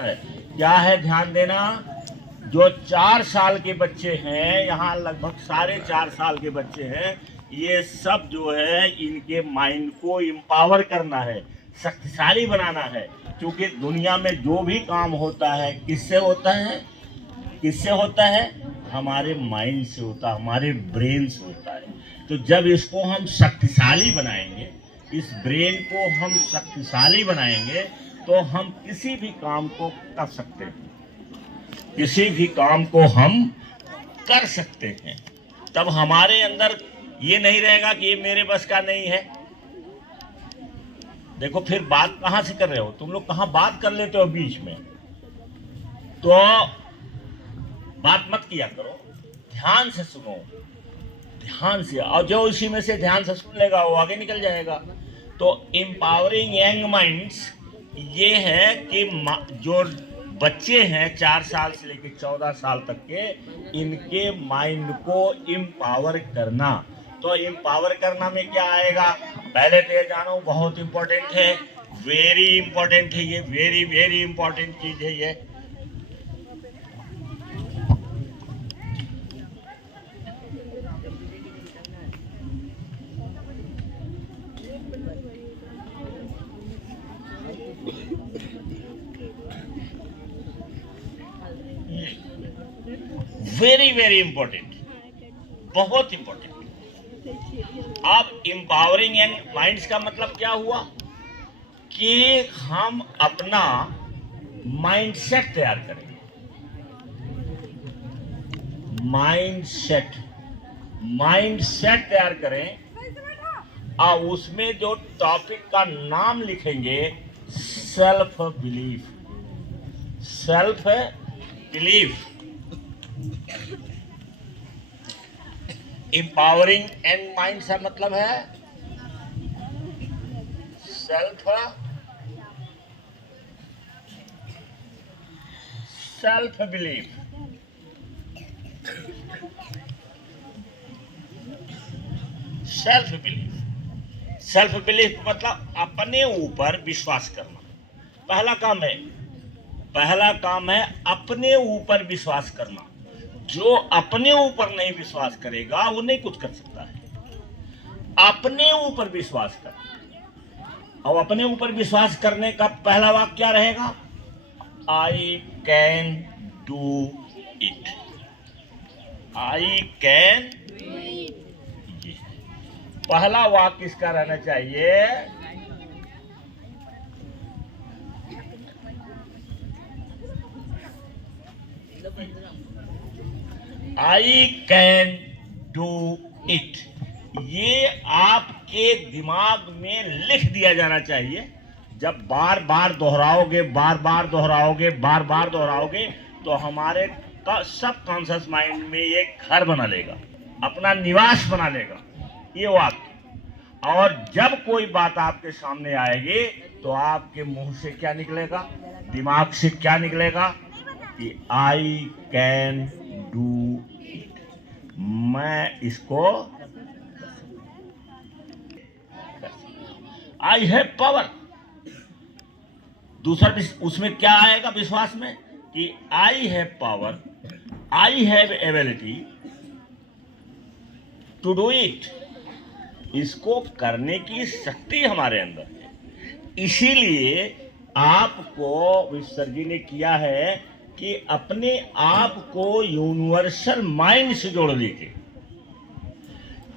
क्या है ध्यान देना, जो 4 साल के बच्चे हैं, यहाँ लगभग सारे 4 साल के बच्चे हैं, ये सब जो है इनके माइंड को एम्पावर करना है, शक्तिशाली बनाना है। क्योंकि दुनिया में जो भी काम होता है किससे होता है, किससे होता है, हमारे माइंड से होता है, हमारे ब्रेन से होता है। तो जब इसको हम शक्तिशाली बनाएंगे, इस ब्रेन को हम शक्तिशाली बनाएंगे, तो हम किसी भी काम को कर सकते हैं, किसी भी काम को हम कर सकते हैं। तब हमारे अंदर ये नहीं रहेगा कि ये मेरे बस का नहीं है। देखो फिर बात कहाँ से कर रहे हो तुम लोग, कहाँ बात कर लेते हो बीच में, तो बात मत किया करो, ध्यान से सुनो, ध्यान से। और जो इसी में से ध्यान से सुन लेगा वो आगे निकल जाएगा। तो एम्पावरिंग यंग माइंड्स ये है कि जो बच्चे हैं 4 साल से लेकर 14 साल तक के, इनके माइंड को एम्पावर करना। तो एम्पावर करना में क्या आएगा, पहले तो ये जानो, बहुत इंपॉर्टेंट है, वेरी इंपॉर्टेंट है ये, वेरी वेरी इंपॉर्टेंट चीज है ये। वेरी वेरी इंपॉर्टेंट, बहुत इंपॉर्टेंट। अब एम्पावरिंग एंड माइंड्स का मतलब क्या हुआ कि हम अपना माइंडसेट तैयार करेंगे, माइंडसेट तैयार करें, और उसमें जो टॉपिक का नाम लिखेंगे, self belief, self belief. Empowering and mind का मतलब है सेल्फ बिलीफ। सेल्फ बिलीफ मतलब अपने ऊपर विश्वास करना। पहला काम है अपने ऊपर विश्वास करना। जो अपने ऊपर नहीं विश्वास करेगा वो नहीं कुछ कर सकता है। अपने ऊपर विश्वास कर, और अपने ऊपर विश्वास करने का पहला वाक्य क्या रहेगा, I can do it, I can. पहला वाक्य इसका रहना चाहिए, आई कैन डू इट। ये आपके दिमाग में लिख दिया जाना चाहिए। जब बार बार दोहराओगे, तो हमारे सब कॉन्शियस माइंड में ये घर बना लेगा, अपना निवास बना लेगा ये वाक्य। और जब कोई बात आपके सामने आएगी तो आपके मुंह से क्या निकलेगा, दिमाग से क्या निकलेगा कि आई कैन डू इट, मैं इसको, आई हैव पावर। दूसरा उसमें क्या आएगा विश्वास में कि I have power, I have ability to do it. इसको करने की शक्ति हमारे अंदर है। इसीलिए आपको विश्व जी ने किया है कि अपने आप को यूनिवर्सल माइंड से जोड़ लीजिए।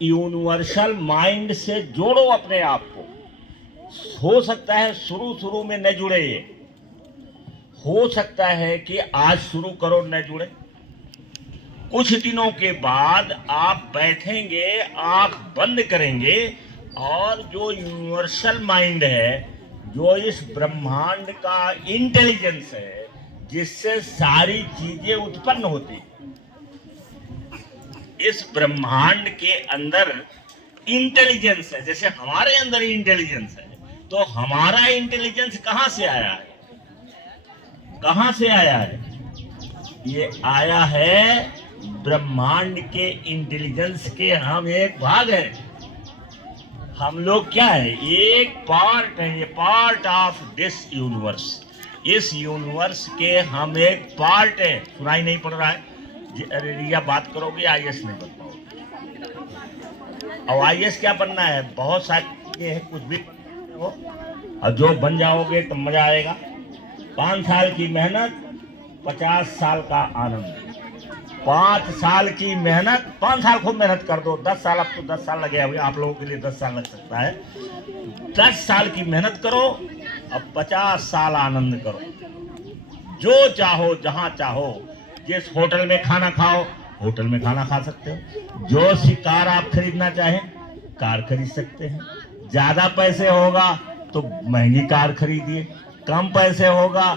यूनिवर्सल माइंड से जोड़ो अपने आप को। हो सकता है शुरू में न जुड़े, ये हो सकता है कि आज शुरू करो न जुड़े, कुछ दिनों के बाद आप बैठेंगे, आंख बंद करेंगे, और जो यूनिवर्सल माइंड है, जो इस ब्रह्मांड का इंटेलिजेंस है, जिससे सारी चीजें उत्पन्न होती, इस ब्रह्मांड के अंदर इंटेलिजेंस है। जैसे हमारे अंदर इंटेलिजेंस है, तो हमारा इंटेलिजेंस कहां से आया है, कहां से आया है, ये आया है ब्रह्मांड के इंटेलिजेंस के। हम एक भाग हैं, हम लोग क्या है, एक पार्ट है, ये पार्ट ऑफ दिस यूनिवर्स। इस यूनिवर्स के हम एक पार्ट है। सुनाई नहीं पड़ रहा है? अरे रिया बात करोगे आईएएस नहीं बन पाओगे। अब आईएएस क्या बनना है? बहुत सारी चीजें हैं, कुछ भी हो और जो बन जाओगे तो मजा आएगा। 5 साल की मेहनत, 50 साल का आनंद। 5 साल की मेहनत, 5 साल खूब मेहनत कर दो। 10 साल, अब तो 10 साल लगे, अभी आप लोगों के लिए 10 साल लग सकता है। 10 साल की मेहनत करो, अब 50 साल आनंद करो। जो चाहो, जहां चाहो, जिस होटल में खाना खाओ, होटल में खाना खा सकते हो। जो सी कार आप खरीदना चाहें, कार खरीद सकते हैं। ज्यादा पैसे होगा तो महंगी कार खरीदिए, कम पैसे होगा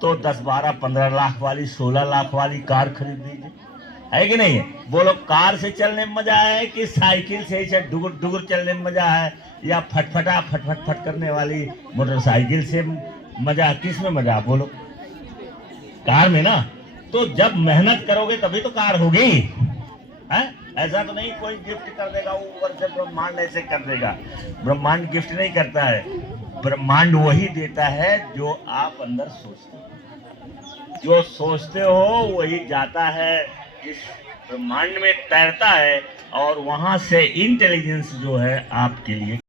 तो 10, 12, 15 लाख वाली, 16 लाख वाली कार खरीद लीजिए। है कि नहीं है? बोलो, कार से चलने में मजा है कि साइकिल से ही डुगुर डुगुर चलने में मजा है, या फटफटा फटफट करने वाली मोटरसाइकिल से मजा? किस में मजा? बोलो, कार में ना। तो जब मेहनत करोगे तभी तो कार होगी। है? ऐसा तो नहीं कोई गिफ्ट कर देगा ऊपर से, ब्रह्मांड ऐसे कर देगा। ब्रह्मांड गिफ्ट नहीं करता है, ब्रह्मांड वही देता है जो आप अंदर सोचते हो। जो सोचते हो वही जाता है, इस ब्रह्मांड में तैरता है, और वहां से इंटेलिजेंस जो है आपके लिए